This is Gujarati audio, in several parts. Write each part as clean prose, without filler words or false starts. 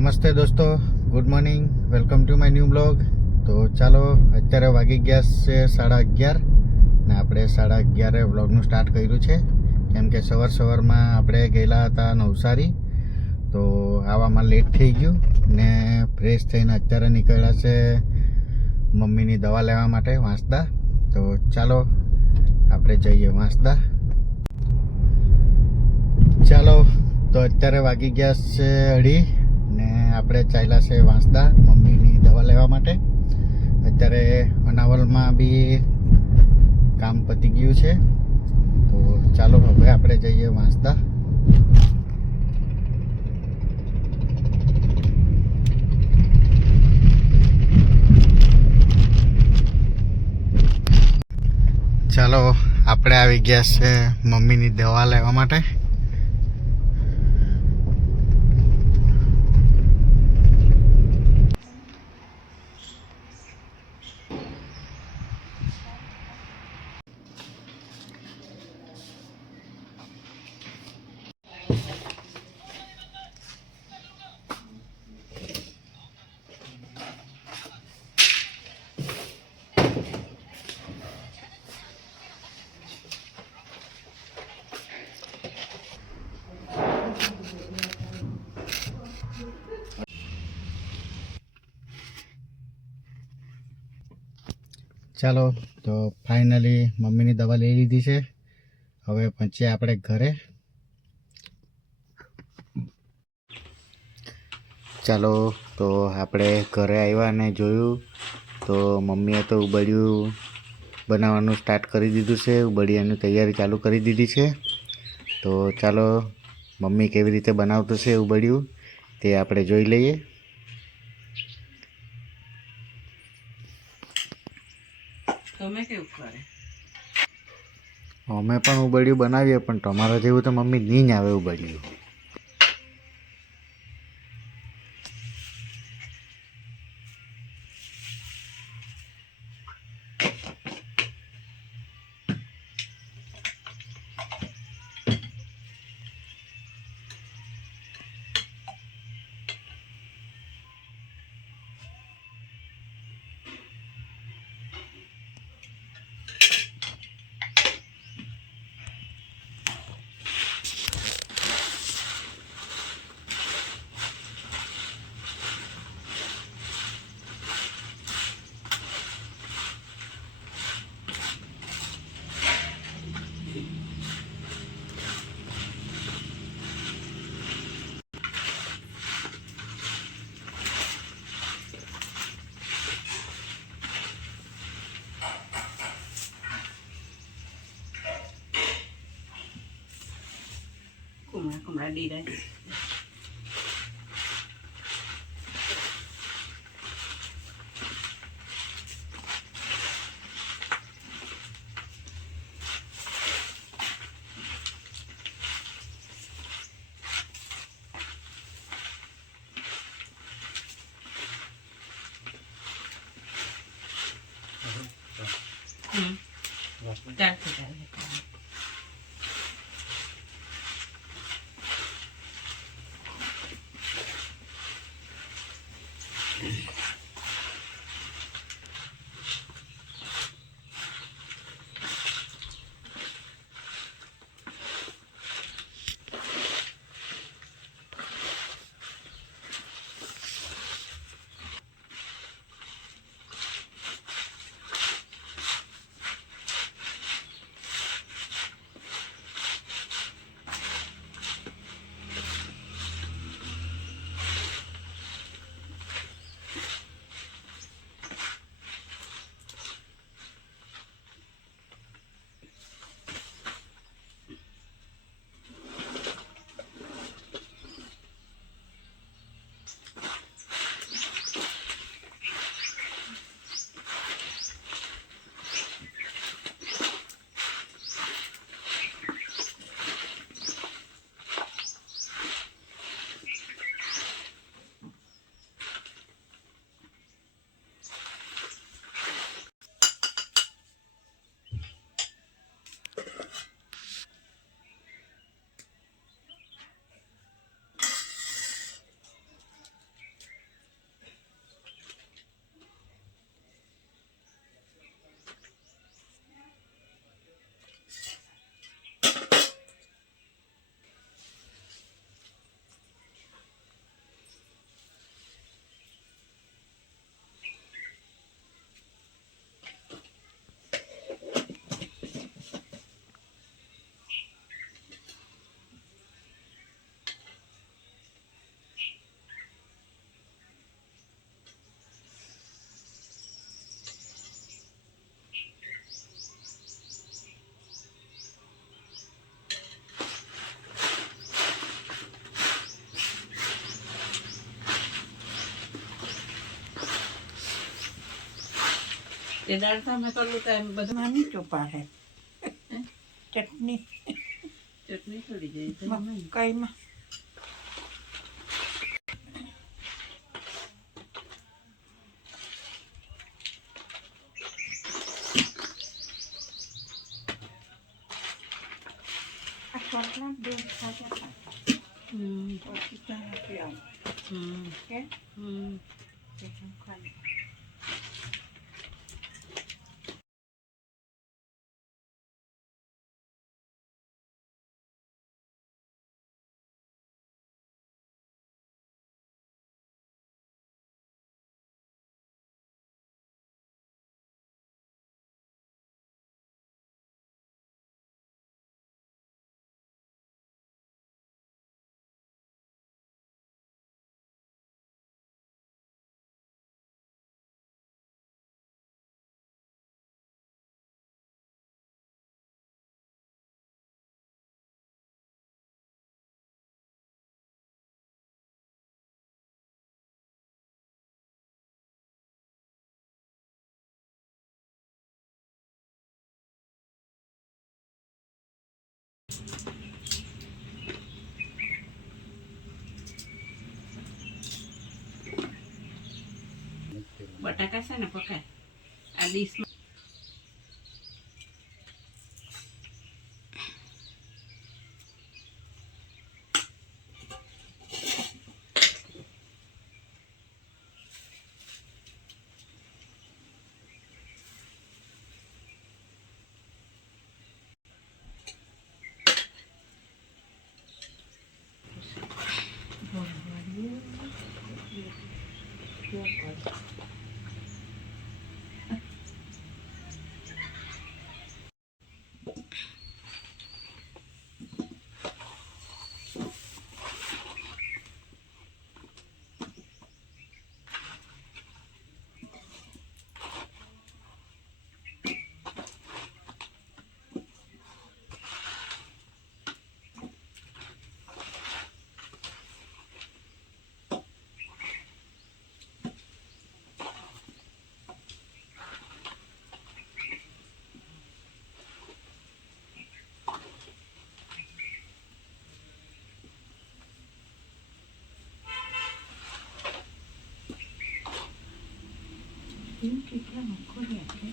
નમસ્તે દોસ્તો, good morning, welcome to my new blog. તો ચાલો, અત્યારે વાગી ગયા છે 11:30 ને આપણે 11:30 બ્લોગનું સ્ટાર્ટ કર્યું છે. કેમ કે સવારમાં આપણે ગયેલા હતા નવસારી, તો આવવામાં લેટ થઈ ગયું ને ફ્રેશ થઈને અત્યારે નીકળ્યા છે મમ્મીની દવા લેવા માટે વાંસદા. તો ચાલો આપણે જઈએ વાંસદા. ચાલો, તો અત્યારે વાગી ગયા છે 2:30 ને આપણે ચાલ્યા છે વાંસદા મમ્મીની દવા લેવા માટે. અત્યારે અનાવલમાં બી કામ પતી ગયું છે. તો ચાલો હવે આપણે જઈએ વાંસદા. ચાલો, આપણે આવી ગયા છે મમ્મીની દવા લેવા માટે. ચાલો, તો ફાઇનલી મમ્મીની દવા લઈ લીધી છે. હવે પહોંચીએ આપણે ઘરે. ચાલો, તો આપણે ઘરે આવ્યા અને જોયું તો મમ્મીએ તો ઉંબાડિયું બનાવવાનું સ્ટાર્ટ કરી દીધું છે. ઉંબાડિયાની તૈયારી ચાલુ કરી દીધી છે. તો ચાલો, મમ્મી કેવી રીતે બનાવતું છે ઉંબાડિયું તે આપણે જોઈ લઈએ. તમે કેવું કરે? અમે પણ ઉંબાડિયું બનાવીએ, પણ તમારા જેવું તો મમ્મી નહીં જ આવે ઉંબાડિયું. કુમળા ડીરા ચાલશે. તે દાળ તમે કરલું તો એમ બધું મામી ચોપા હે ચટણી ચટણી થોડી જાય તો એમાં મકાઈમાં આ ચોકલેટ દૂધ ખાતા પછી ત્યાં નથી આવું કે ખાલી બટાકા છે ને પકાય આ ડીશમાં કેટલા મખોડિયા છે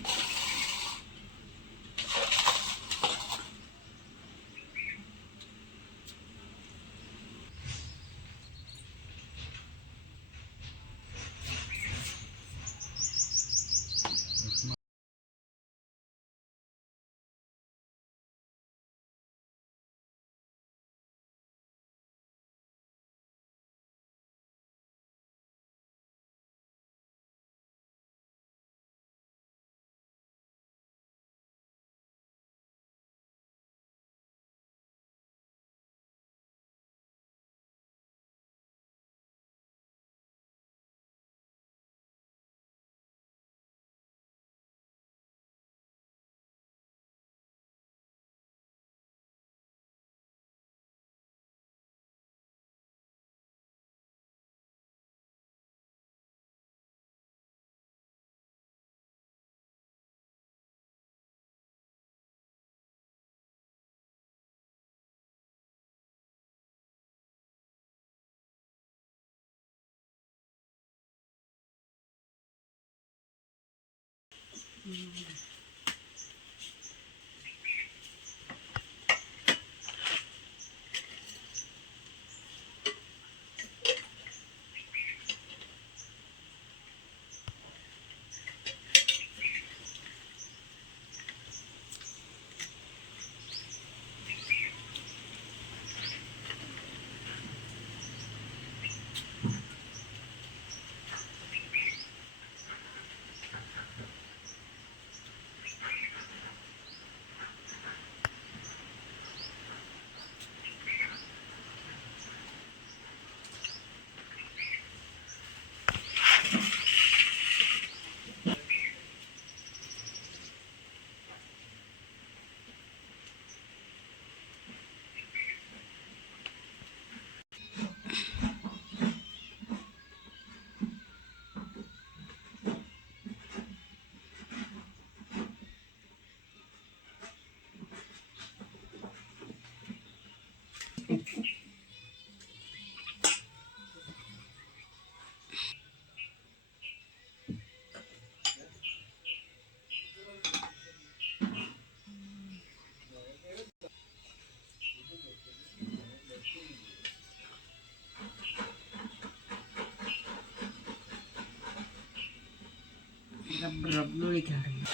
રબ રબ ડોળી કાઢી.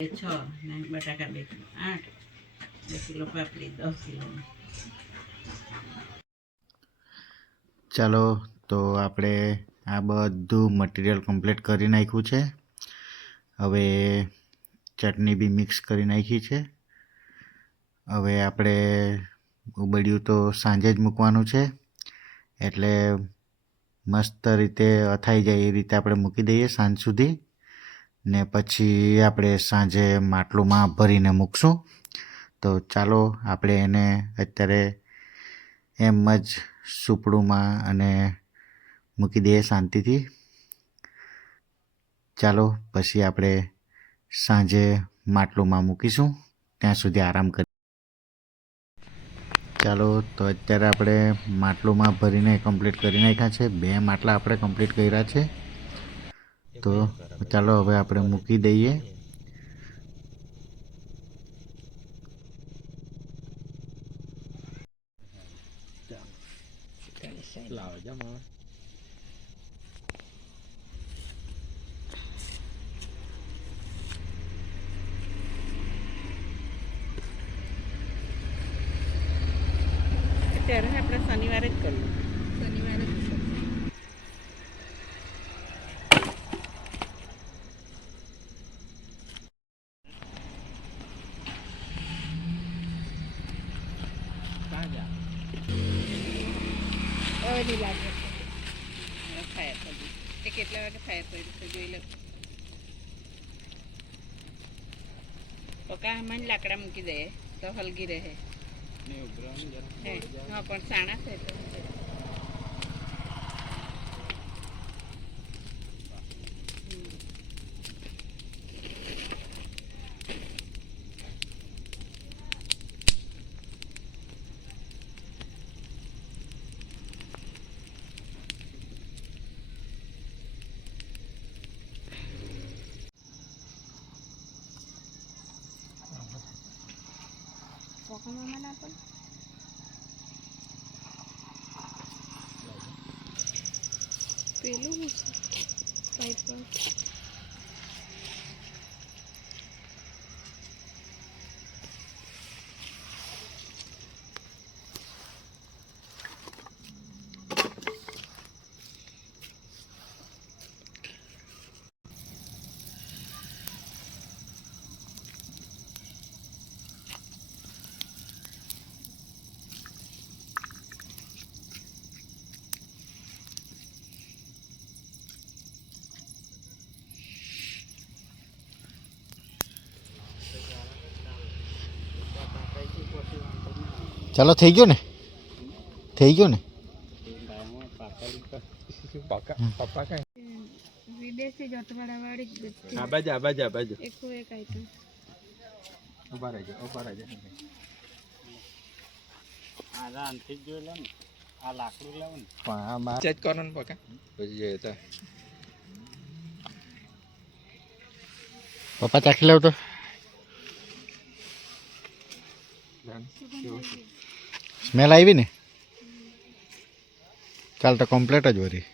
એ 6 ને બટાકા 2 કિલો 8, 2 કિલો પાપડી 10 કિલો. ચાલો તો આપણે આ બધું મટીરિયલ કમ્પ્લીટ કરી નાખ્યું છે. હવે ચટણી બી મિક્સ કરી નાખી છે. હવે આપણે ઉબળ્યું તો સાંજે જ મૂકવાનું છે, એટલે મસ્ત રીતે અથાઈ જાય એ રીતે આપણે મૂકી દઈએ સાંજ સુધી, ને પછી આપણે સાંજે માટલુંમાં ભરીને મૂકશું. તો ચાલો આપણે એને અત્યારે એમ જ સુપડુંમાં અને મૂકી દઈએ શાંતિથી. ચાલો પછી આપણે સાંજે માટલુંમાં મૂકીશું, ત્યાં સુધી આરામ કરી. ચાલો તો અત્યારે આપણે માટલુંમાં ભરીને કમ્પ્લીટ કરી નાખ્યા છે. 2 માટલા આપણે કમ્પ્લીટ કર્યા છે. તો ચાલો હવે આપણે મૂકી દઈએ. ત્યારે આપણે શનિવારે જ કરવું. શનિવારે જ ફાયર કર્યું. તે કેટલા વાગે ફાયર કર્યું છે જોઈ લો. પકા આમાં જ લાકડા મૂકી દે તો હલગી રહે. હા પણ સાણા છે તો પેલું પાઇપ ચાલો થઈ ગયો ને, થઈ ગયો ને. વિદેશી જટવાડા વાળી આ બાજુ એક આઈટમ ઉભા રહેજો આ લાકડું લાવો ને, ચેક કરો ને પકા પછી જોઈએ તો પપ્પા ચાખી લાવ તો. સ્મેલ આવી ને? ચાલ તો કમ્પ્લીટ જ વળી.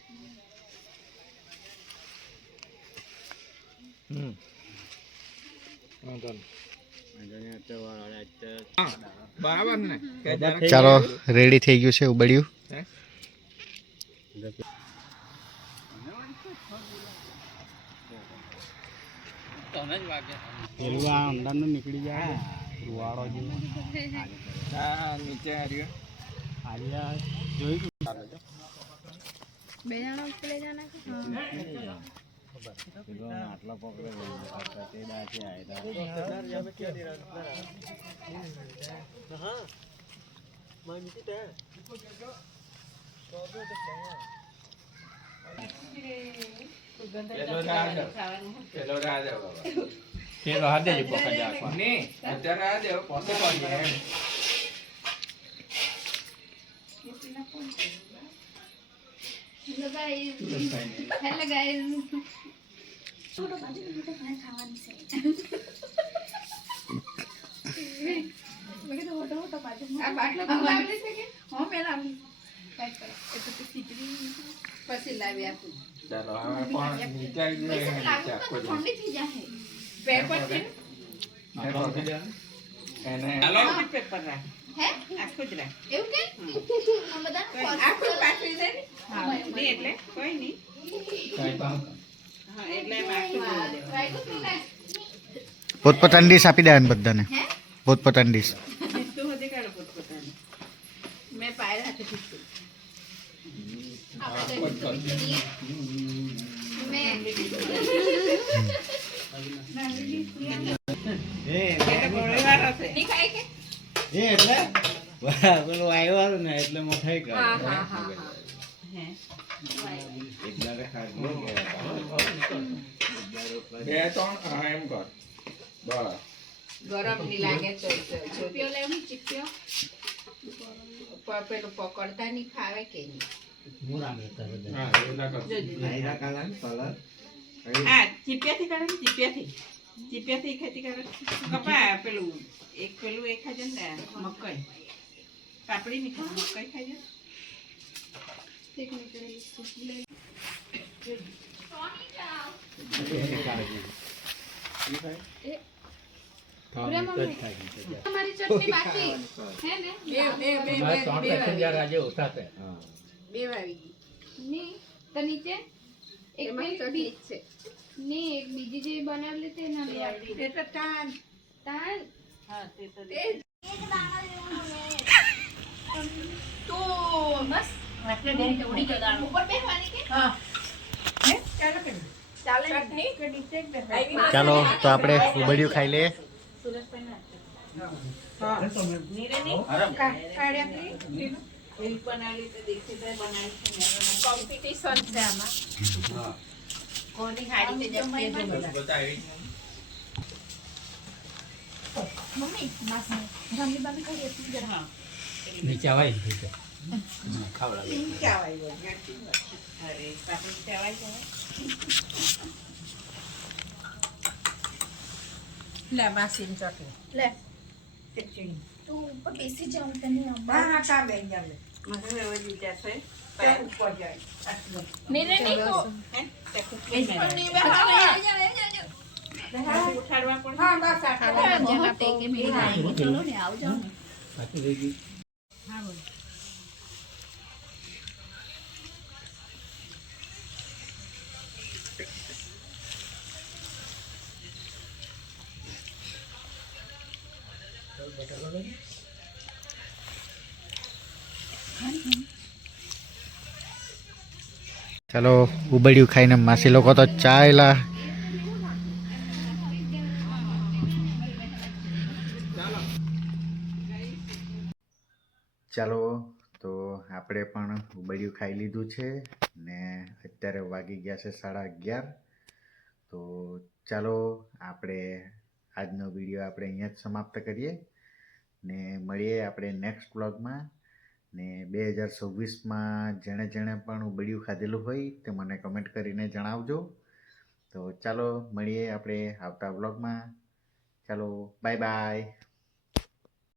બરાબર ને? ચાલો રેડી થઈ ગયું છે ઉબળ્યું. અંદરનું નીકળી જાય રૂવાળો જેવો. હા નીચે આર્યો જોઈ બે જણા ઉપર લઈ જાના આટલા પકડે પેલો રાજ પેલો રાજ બાબા પેલો હાથે જ પકડી આપવા નહીં અત્યારે આ દેવ પોતે પડી એમ હેલો ગાઈસ હેલો ગાઈસ આ બાટલો ખવડાવી છે કે હા મેં લાવી કાઈ કરો એ તો ખીચડી પછી લાવી આપું ચાલો હવે પણ વિચારી જોઈએ નીચે આખો દિવસ. ઠંડી થઈ જાય પેપર છે એને ચાલો પેપર રાખ હે આખું જ રાખ એવું કે બધા આખું પાછું છે ને હા નહીં એટલે કોઈ નહીં હા એટલે એમ આખું જોઈ દેવાનું. પોતપોતાની ડીશ આપી દેવાની બધાને પોતપોતાની ડીશ તું હજી કાઢો પોતપોતાની મેં પાયર હાથે પીધું એટલે ગોળીવાર હશે એ એટલે પેલું આવ્યો ને એટલે મઠાઈ કરે હે બે ત્રણ હા એમ કર બસ ગરમ ની લાગે તો ચીપ્યો લેવું ચીપ્યો પેલું પકડતા નહીં ફાવે કે નહીં હા એવું ના કરતો. હા ચીપિયાથી કાઢે ને ચીપિયાથી ખેતી કરે કપા પેલું એક ખાજે ને મકઈ પાપડી ની ખાય મકઈ ખાજે એક નીકળેલી તમારી ચટણી બાકી હે ને બે વાવી ગઈ ની તો નીચે એક પેલી છે ની એક બીજી જે બનાવેલી તે ના લેવાતી એ તો તાન તાન હા તે તો તો બસ આપણે બે ઉડી ગયો દાણો ઉપર બેસવાની કે હા હે ચાલો કે ચાલે ચટણી કે નીચે જ બેસાય ચાલો તો આપણે ઉબડિયું ખાઈ લઈએ હા નીરે ની કાઢ્યા કરી એવી બનાવી તો દીક્ષિતા બનાવી છે કોમ્પિટિશન છે આમાં કોની હારી તે જમે તો બધા બતાવી મમ્મી માસી રામલી બાબી ખાઈ હતી જરા હા નીચે આવાય ચાવાય બોલ અરે પાપડી ચાવાય છે લે માસીન ચટણી લે ચટણી તું ઉપર બેસી જાઉં તને હા હા કા બેન જામે મને હવે વિચાર છે પાર ઉપર જાય નીરે ની કો હે તે કુકરી મે ઉઠાડવા પડે હા બસ જરા ટેકે મેરી આઈ ચલો ને આવ જાઓ ને હા બોલ ચાલો ઉબડિયું ખાઈને માસી લોકો તો ચાયલા ચાલો તો આપણે પણ ઉબડિયું ખાઈ લીધું છે ને અત્યારે વાગી ગયા છે 11:30 તો ચાલો આપણે આજનો વિડીયો આપણે અહીંયા જ સમાપ્ત કરીએ ને મળીએ આપણે નેક્સ્ટ વ્લોગમાં ને 2026માં જેણે પણ ઉબડિયું ખાધેલું હોય તે મને કમેન્ટ કરીને જણાવજો તો ચાલો મળીએ આપણે આવતા વ્લોગમાં ચાલો બાય બાય